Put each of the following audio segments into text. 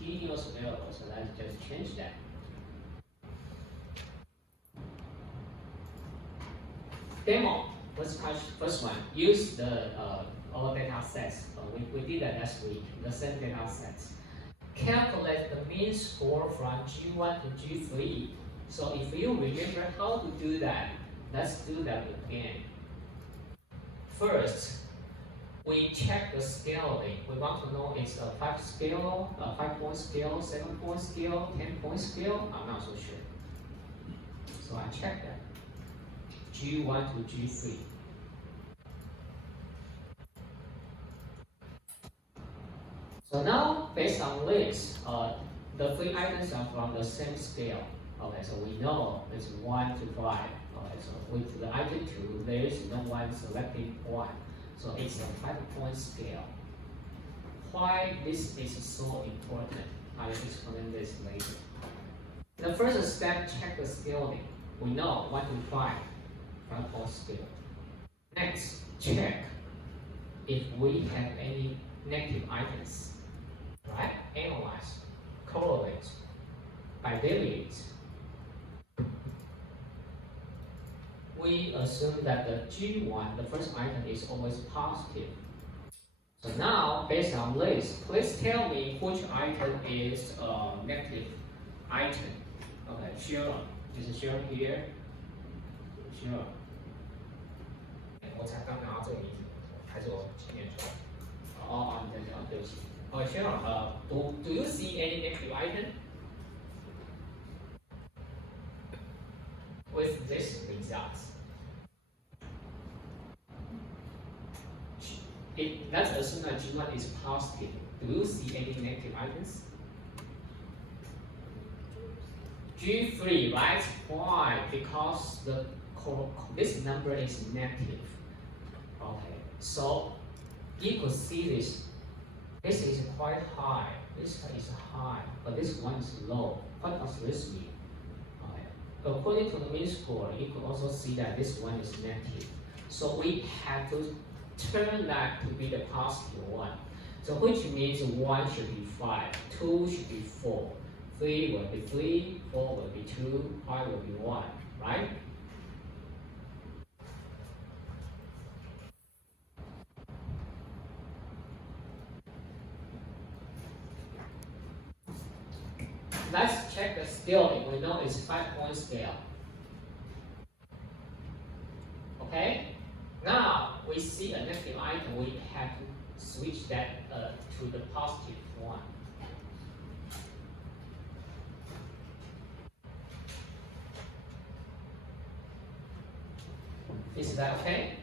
continuous variable, so let's just change that. Demo, first one, use the our data sets. We did that last week, the same data sets. Calculate the mean score from G1 to G3. So if you remember how to do that, let's do that again. First, we check the scaling. We want to know it's a 5 scale, a 5-point scale, 7-point scale, 10-point scale. I'm not so sure. So I check that. G1 to G3. So now, based on this, the 3 items are from the same scale. Okay, so we know it's 1 to 5. Okay, so with the item 2, there is no one selecting 1. So it's a 5-point scale. Why this is so important? I will explain this later. The first step, check the scaling. We know 1 to 5-point scale. Next, check if we have any negative items. Right? Analyze, correlate, bivariate. We assume that the G1, the first item, is always positive. So now, based on this, please tell me which item is a negative item. Okay, sure. Is it sure here? Sure. 我才刚拿到这个谜题，还是我前面说。哦，你在讲，对不起。Oh, sure. Do you see any negative item with this result? Let's assume that G1 is positive. Do you see any negative items? G3, right? Why? Because this number is negative. Okay, so you could see this. This is quite high. This is high, but this one is low. What does this mean? Okay. According to the mean score, you could also see that this one is negative. So we have to turn that to be the positive one. So which means 1 should be 5, 2 should be 4, 3 will be 3, 4 will be 2, 5 will be 1, right? Let's check the scaling. We know it's 5-point scale. Okay? Now we see a negative item. We have to switch that to the positive one. Is that okay?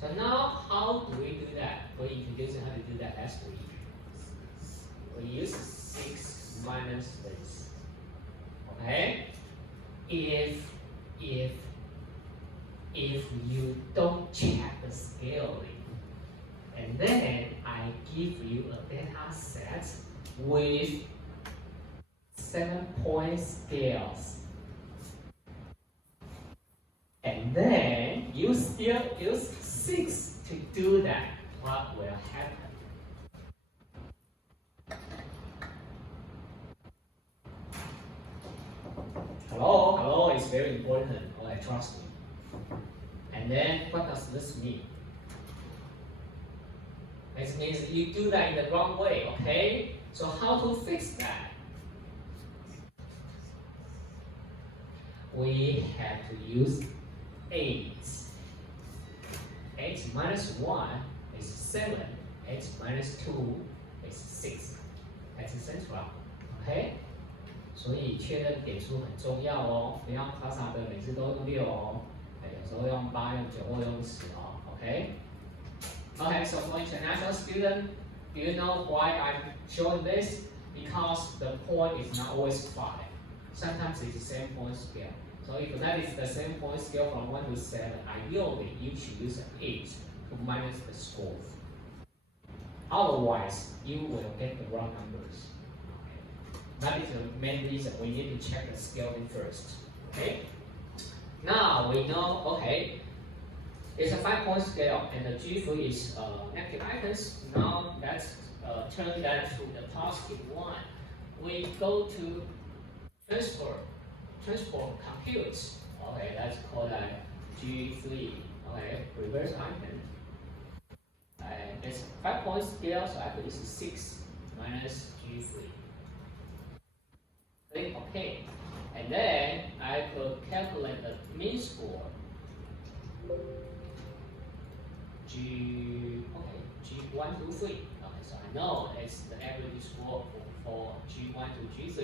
So now, how do we do that? We introduced how to do that last week. We use 6 minus this. Okay? If you don't check the scaling, and then I give you a data set with 7-point scales, and then you still use 6 to do that, what will happen? Hello is very important. Okay, trust me. And then what does this mean? It means you do that in the wrong way, okay? So how to fix that? We have to use 8. 8 minus 1 is 7. 8 minus 2 is 6. That's central, okay? 所以确认点数很重要哦，不要傻傻的每次都用6哦，有时候用8、用9或用10哦 ，OK？ Okay, so for international student, do you know why I'm showing this? Because the point is not always 5. Sometimes it's the same point scale. So if that is the same point scale from 1 to 7, ideally you should use an 8 to minus the score. Otherwise, you will get the wrong numbers. That is the main reason we need to check the scaling first. Okay? Now we know, okay, it's a 5-point scale and the G3 is negative items. Now let's turn that to the positive 1, we go to transform compute. Okay, let's call that G3. Okay, reverse item. And it's 5-point scale, so actually this is 6 minus G3. Click OK. And then I could calculate the mean score. G1 to 3. Okay, so I know it's the average score for G1 to G3.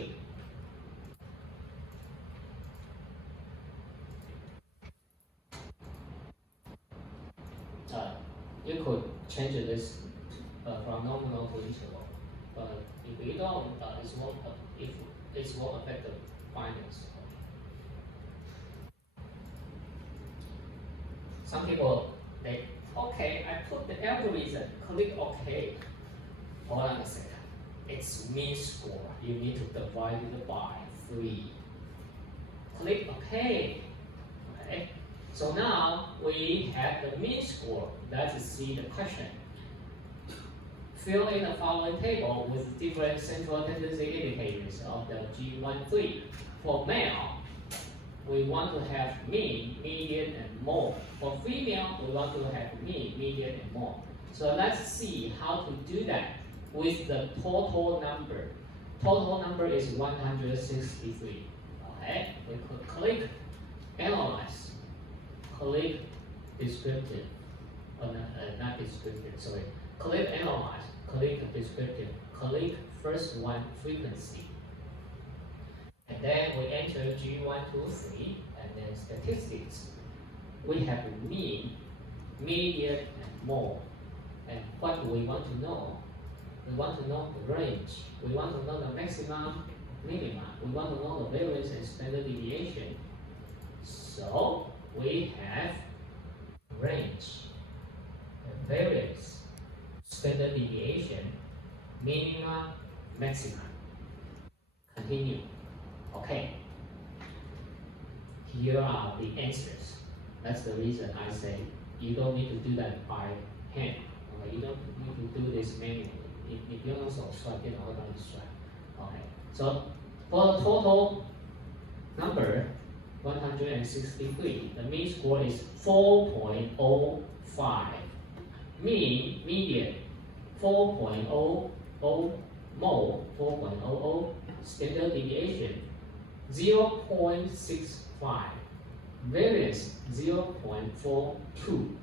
You could change this from nominal to interval, but if you don't, it won't affect the findings. Some people okay, I put the algorithm, click OK. Hold on a second. It's mean score. You need to divide it by 3. Click OK. Okay. So now we have the mean score. Let's see the question. Fill in the following table with different central tendency indicators of the G13. For male, we want to have mean, median, and mode. For female, we want to have mean, median, and mode. So let's see how to do that with the total number. Total number is 163. Okay, we could click analyze, click descriptive, not descriptive, sorry. Click analyze, click descriptive, click first one frequency. And then we enter G123 and then statistics. We have mean, median, and mode. And what do we want to know? We want to know the range. We want to know the maximum, minimum. We want to know the variance and standard deviation. So we have range, variance, standard deviation, minimum, maximum. Continue. Okay. Here are the answers. That's the reason I say you don't need to do that by hand. Okay? You don't need to do this manually. 你不用用手算，电脑会帮你算。Okay. So for the total number 163, the mean score is 4.05. Mean, median 4.00, mode 4.00, standard deviation 0.65, variance 0.42,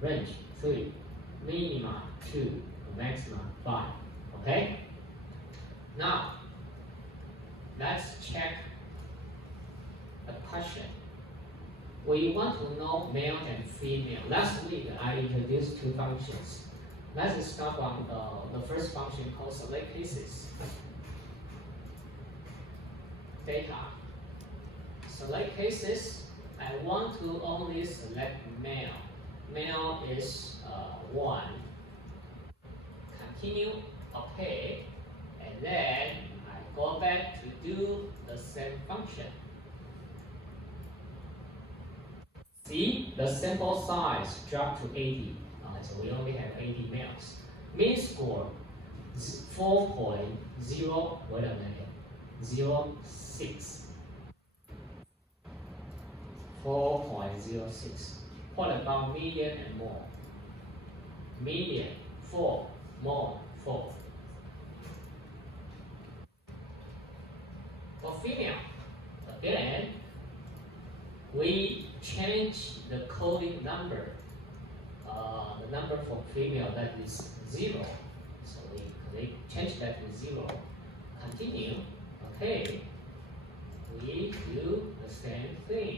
range 3, minima 2, maximum 5. Okay? Now, let's check a question. We want to know male and female. Last week, I introduced 2 functions. Let's start from the first function called select cases. Data. Select cases. I want to only select male. Male is 1. Continue. Okay. And then I go back to do the same function. See, the sample size dropped to 80. So we only have 80 males. Mean score 4.0. Wait a minute. 06. 4.06. What about median and mode? Median 4, mode 4. For female, again, we change the coding number. The number for female, that is 0. So we change that to 0. Continue. Okay. We do the same thing.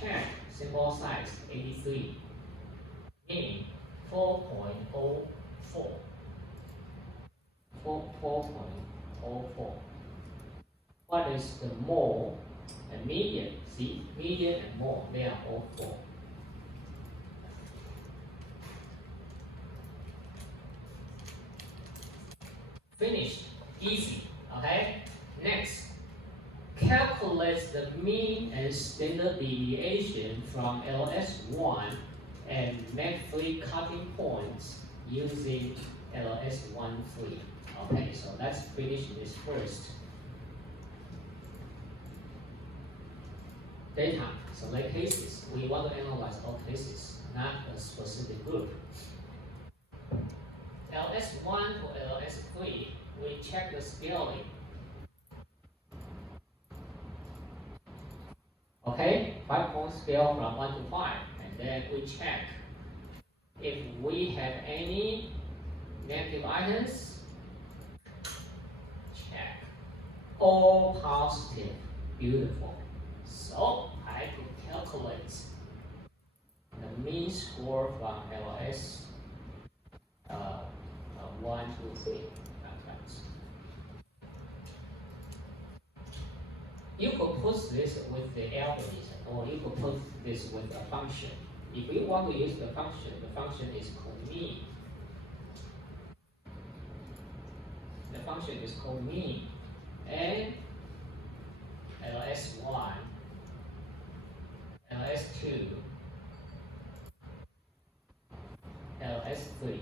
Check sample size 83. Mean 4.04. 4.04. What is the mode and median? See, median and mode, they are all 4. Finished. Easy. Okay? Next. Calculate the mean and standard deviation from LS1 and make 3 cutting points using LS13. Okay, so let's finish this first. Data, select cases. We want to analyze all cases, not a specific group. LS1 to LS3, we check the scaling. Okay, 5-point scale from 1 to 5, and then we check if we have any negative items. Check. All positive. Beautiful. So I could calculate the mean score from LS 1, 2, 3. You could put this with the algorithm, or you could put this with a function. If you want to use the function is called mean. The function is called mean, and LS1, LS2, LS3.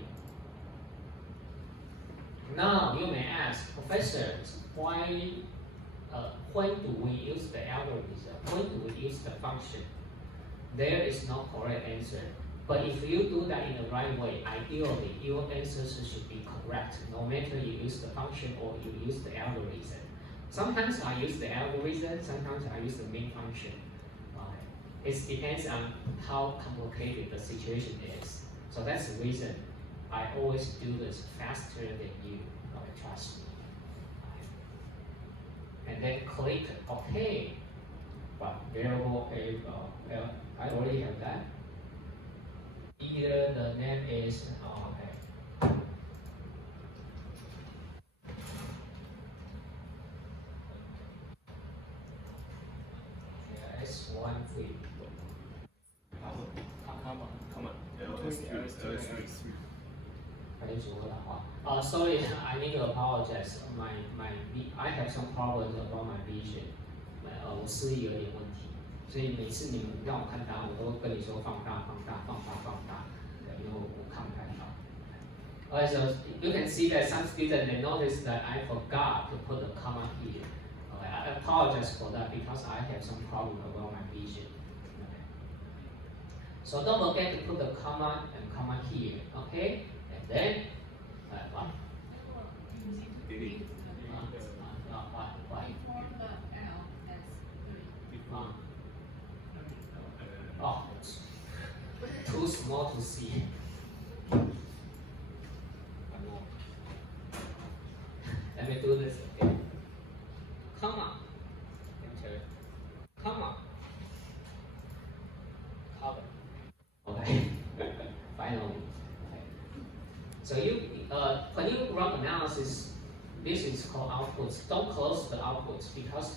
Now you may ask, Professor, why? When do we use the algorithm? When do we use the function? There is no correct answer. But if you do that in the right way, ideally, your answers should be correct, no matter you use the function or you use the algorithm. Sometimes I use the algorithm, sometimes I use the main function. It depends on how complicated the situation is. So that's the reason I always do this faster than you. Trust me. And then click OK. But variable A, I already have that. Either the name is okay. Yeah, S1 3. Come on. Sorry, I need to apologize. I have some problems about my vision. 我视力有点问题，所以每次你们让我看答案，我都跟你说放大，因为我看不太到。Alright, so you can see that some students they notice that I forgot to put a comma here. Okay, I apologize for that because I have some problem about my vision. Okay. So don't forget to put the comma and comma here. Okay, and then what? Oh, too small to see. Let me do this again. Comma. Enter. Comma. Cover. Okay. Finally. Okay. So when you run analysis, this is called outputs. Don't close the outputs because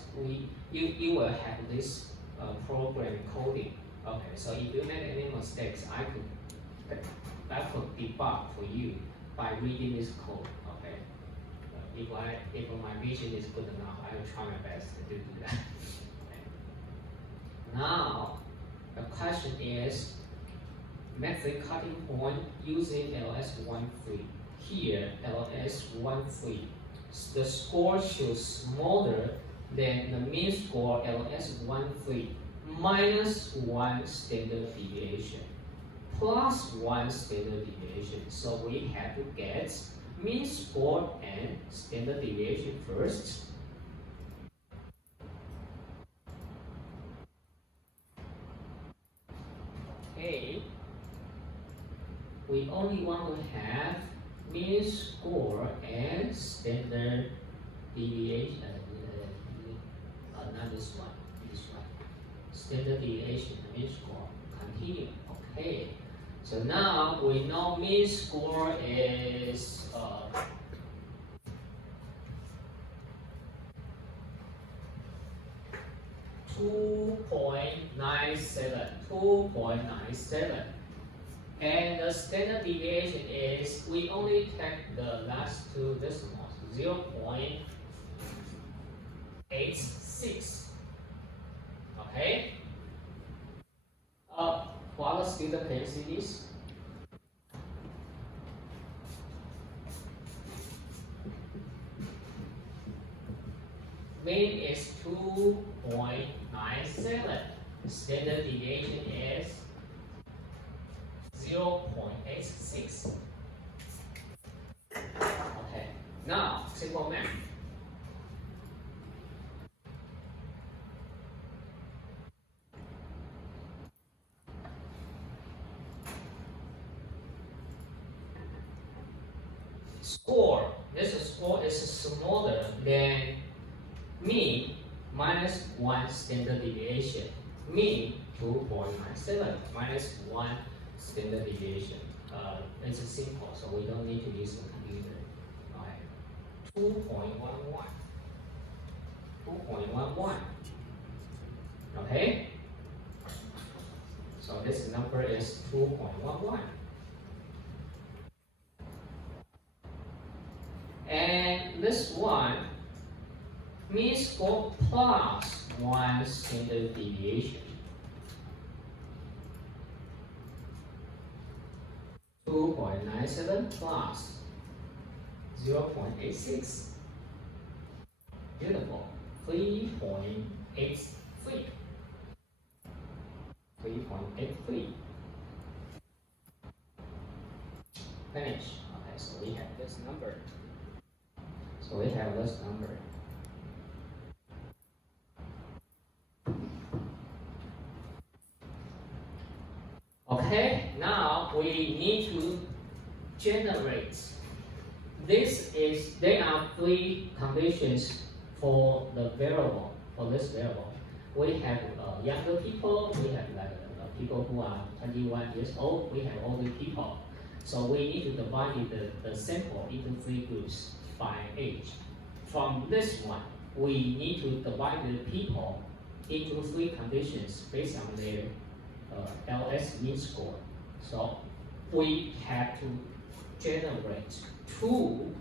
you will have this program coding. Okay. So if you make any mistakes, I could debug for you by reading this code. Okay. If my vision is good enough, I will try my best to do that. Okay. Now, the question is, method cutting point using LS13. Here, LS13, the score shows smaller than the mean score LS13 minus 1 standard deviation plus 1 standard deviation. So we have to get mean score and standard deviation first. Okay. We only want to have mean score and standard deviation. Not this one. Standard deviation, mean score. Continue. Okay. So now we know mean score is 2.97, and the standard deviation is we only take the last two decimals, 0.86. Okay. What other student can you see this? mean is 2.97. Standard deviation is 0.86. Okay, now simple math. Score. This score is smaller than mean minus 1 standard deviation. Mean 2.97 minus 1 standard deviation. It's simple, so we don't need to use the computer. Alright. 2.11. 2.11. Okay? So this number is 2.11. And this one mean score plus 1 standard deviation. 2.97 plus 0.86. Beautiful. 3.83. 3.83. Finish. Okay, so we have this number. So we have this number. Okay, now we need to generate. There are 3 conditions for the variable, for this variable. We have younger people, we have people who are 21 years old, we have older people. So we need to divide the sample into 3 groups by age. From this one, we need to divide the people into 3 conditions based on their LS mean score. So we have to generate 2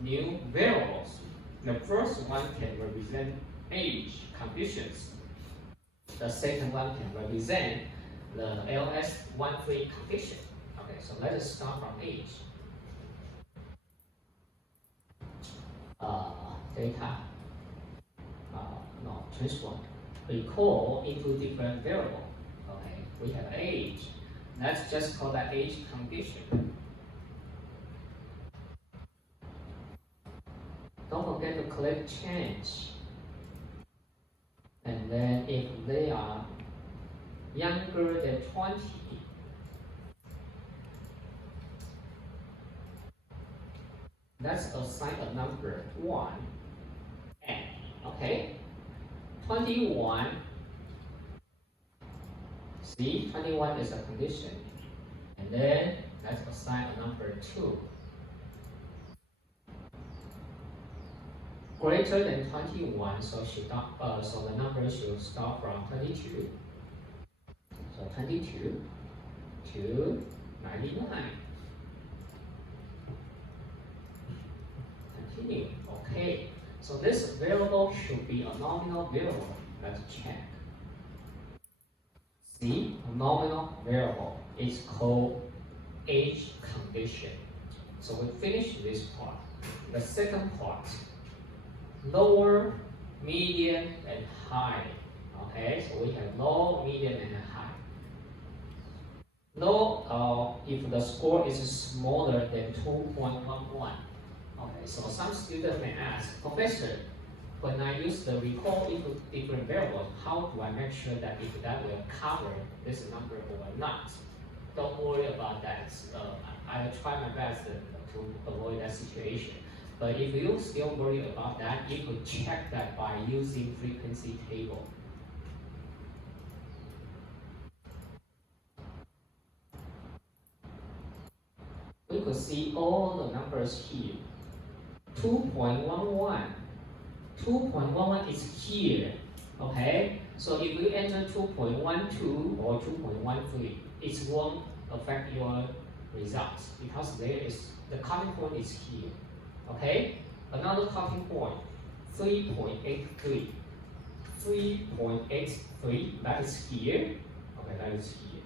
new variables. The first one can represent age conditions. The second one can represent the LS13 condition. Okay, so let us start from age. Data. Transform. Recall into different variable. Okay, we have age. Let's just call that age condition. Don't forget to click change. And then if they are younger than 20, let's assign a number 1. And, okay? 21. See, 21 is a condition. And then let's assign a number 2. Greater than 21, so the number should start from 22. So 22 to 99. Continue. Okay. So this variable should be a nominal variable. Let's check. See, a nominal variable is called age condition. So we finish this part. The second part, lower, medium, and high. Okay, so we have low, medium, and high. Low, if the score is smaller than 2.11. Okay, so some students may ask, Professor, when I use the recall into different variables, how do I make sure that if that will cover this number or not? Don't worry about that. I will try my best to avoid that situation. But if you still worry about that, you could check that by using frequency table. We could see all the numbers here. 2.11. 2.11 is here. Okay? So if you enter 2.12 or 2.13, it won't affect your results because the counting point is here. Okay? Another counting point, 3.83. 3.83, that is here. Okay, that is here.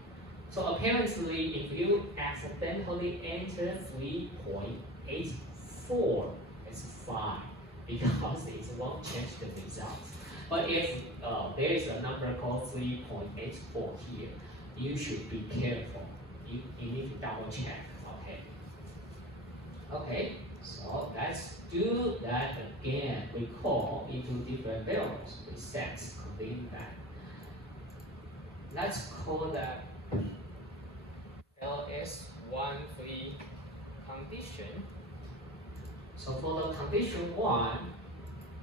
So apparently, if you accidentally enter 3.84, it's fine. because it won't change the results. But if there is a number called 3.84 here, you should be careful. You need to double check. Okay, so let's do that again. We call into different variables with sets containing that. Let's call that LS13 condition. So for the condition 1,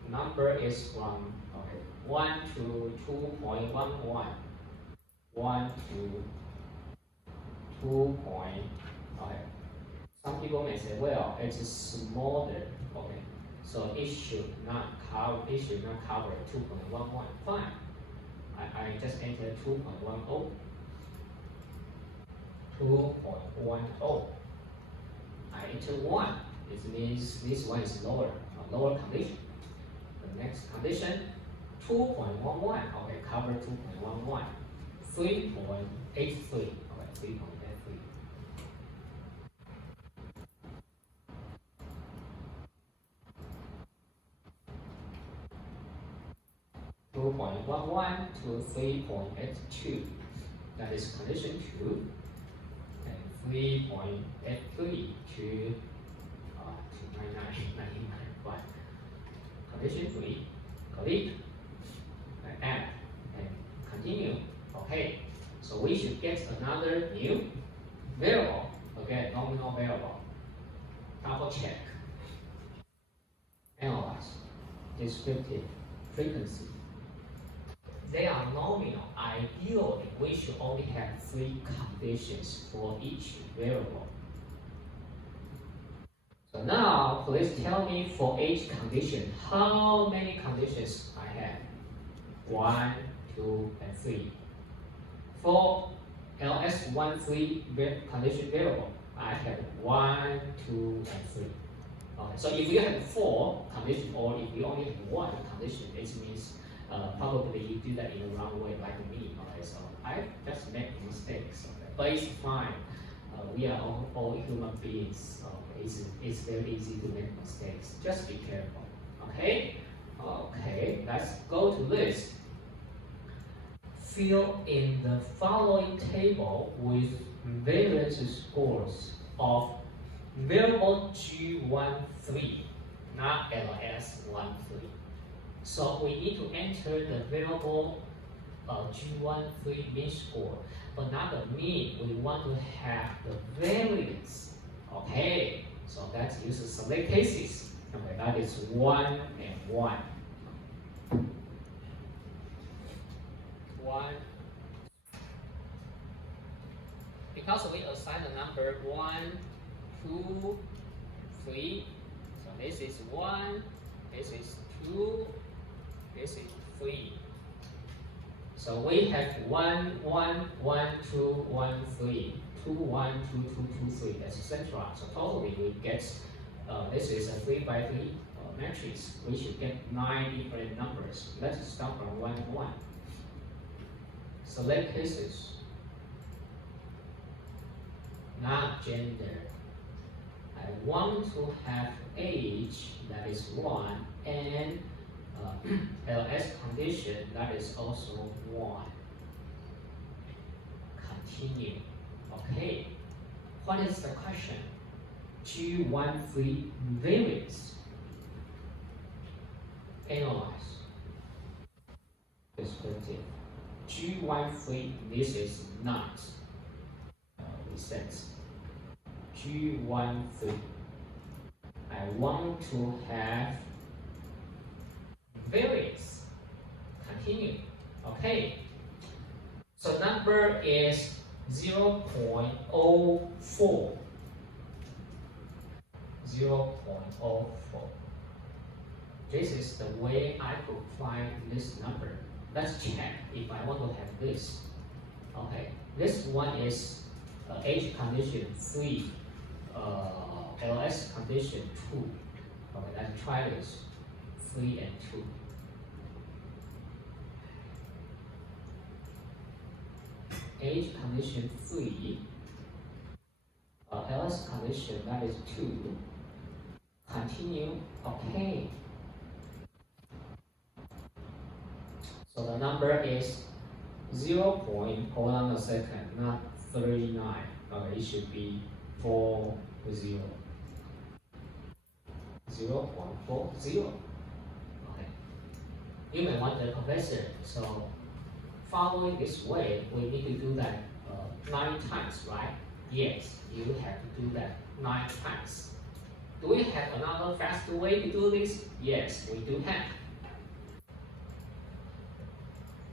number is from 1 to 2.11, 1 to 2. Some people may say, well, it is smaller. Okay, so it should not cover 2.11. Fine. I just enter 2.10. 2.10. I enter 1. It means this one is lower, a lower condition. The next condition, 2.11. Okay, cover 2.11. 3.83. Okay, 3.83. 2.11 to 3.82. That is condition 2. And 3.83 to 99.91. Condition 3. Click and add and continue. Okay. So we should get another new variable. Okay, nominal variable. Double check. Analyze. Descriptive. Frequency. They are nominal. Ideally, we should only have 3 conditions for each variable. So now, please tell me for each condition, how many conditions I have? 1, 2, and 3. For LS13 condition variable, I have 1, 2, and 3. Okay, so if you have 4 conditions, or if you only have 1 condition, it means probably you do that in the wrong way, like me. Okay, so I just make mistakes. Okay? But it's fine. We are all human beings. It's very easy to make mistakes. Just be careful. Okay. Okay. Let's go to this. Fill in the following table with variance scores of variable G13, not LS13. So we need to enter the variable G13 mean score, but not the mean. We want to have the variance. Okay, so let's use the select cases. Okay, that is 1 and 1. 1. Because we assign the number 1, 2, 3. So this is 1, this is 2, this is 3. So we have 1, 1, 1, 2, 1, 3, 2, 1, 2, 2, 2, 3, etc. So totally we get, this is a 3 by 3 matrix. We should get 9 different numbers. Let's start from 1, 1. Select cases. Not gender. I want to have age, that is 1, and LS condition, that is also 1. Continue. Okay. What is the question? G13 variance. Analyze. Descriptive. G13, this is not reset. G13. I want to have variance. Continue. Okay. So number is 0.04. 0.04. This is the way I could find this number. Let's check if I want to have this. Okay. This one is age condition 3. LS condition 2. Okay, let's try this. 3 and 2. Age condition 3. LS condition, that is 2. Continue. Okay. So the number is 0. Hold on a second, not 39. Okay, it should be 40. 0.40. Okay. You may wonder, Professor, so following this way, we need to do that 9 times, right? Yes, you have to do that 9 times. Do we have another faster way to do this? Yes, we do have.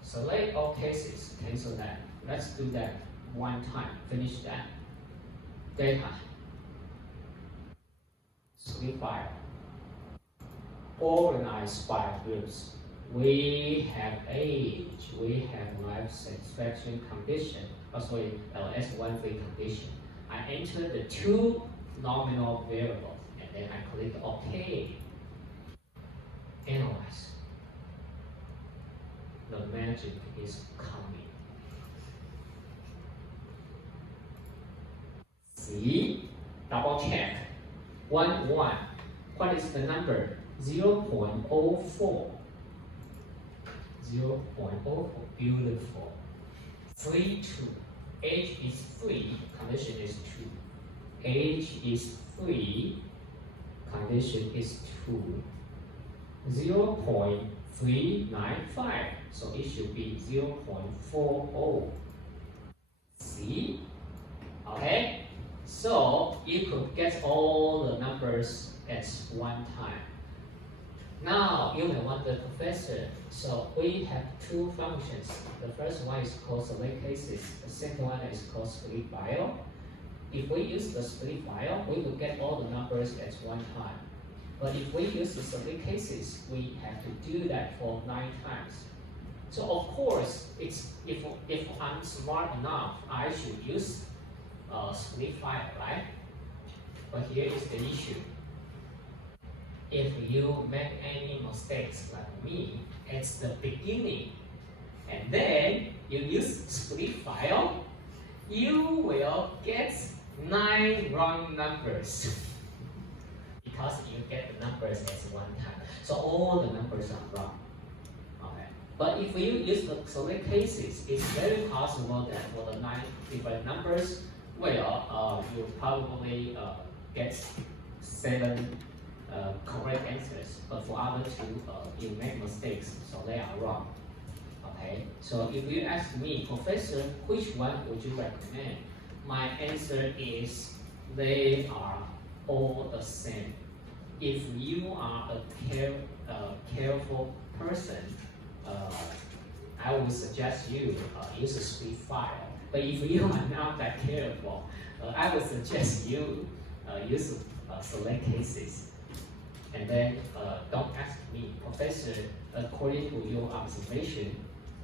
Select all cases, cancel that. Let's do that 1 time, finish that. Data. Split file. Organized by groups. We have age, we have life satisfaction condition, also LS13 condition. I enter the 2 nominal variables and then I click OK. Analyze. The magic is coming. See, double check. 1, 1. What is the number? 0.04. 0.04. Beautiful. 3, 2. Age is 3. Condition is 2. Age is 3. Condition is 2. 0.395. So it should be 0.40. See? Okay? So you could get all the numbers at 1 time. Now you may wonder, Professor, so we have 2 functions. The first one is called select cases. The second one is called split file. If we use the split file, we will get all the numbers at 1 time. But if we use the select cases, we have to do that for 9 times. So of course, if I'm smart enough, I should use split file, right? But here is the issue. If you make any mistakes like me at the beginning, and then you use split file, you will get 9 wrong numbers because you get the numbers as 1 time. So all the numbers are wrong. Okay. But if you use the select cases, it's very possible that for the 9 different numbers, well, you probably get 7 correct answers, but for other 2, you make mistakes, so they are wrong. Okay, so if you ask me, Professor, which one would you recommend? My answer is they are all the same. If you are a careful person, I would suggest you use a split file. But if you are not that careful, I would suggest you use select cases. And then don't ask me, Professor, according to your observation,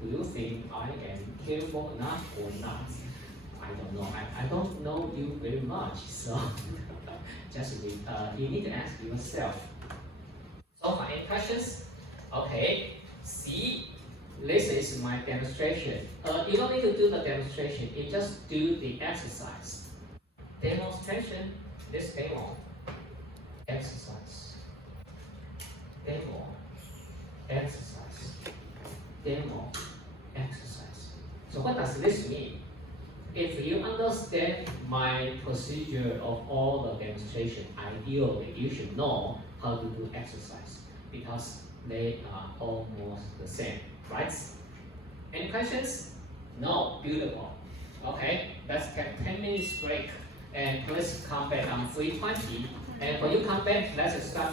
do you think I am careful enough or not? I don't know. I don't know you very much, so just you need to ask yourself. So for any questions? Okay, see, this is my demonstration. You don't need to do the demonstration, you just do the exercise. Demonstration, this demo, exercise. Demo, exercise, demo, exercise. So what does this mean? If you understand my procedure of all the demonstration, ideally you should know how to do exercise because they are almost the same, right? Any questions? No, beautiful. Okay, let's take 10 minutes break and please come back on 3:20. And when you come back, let's start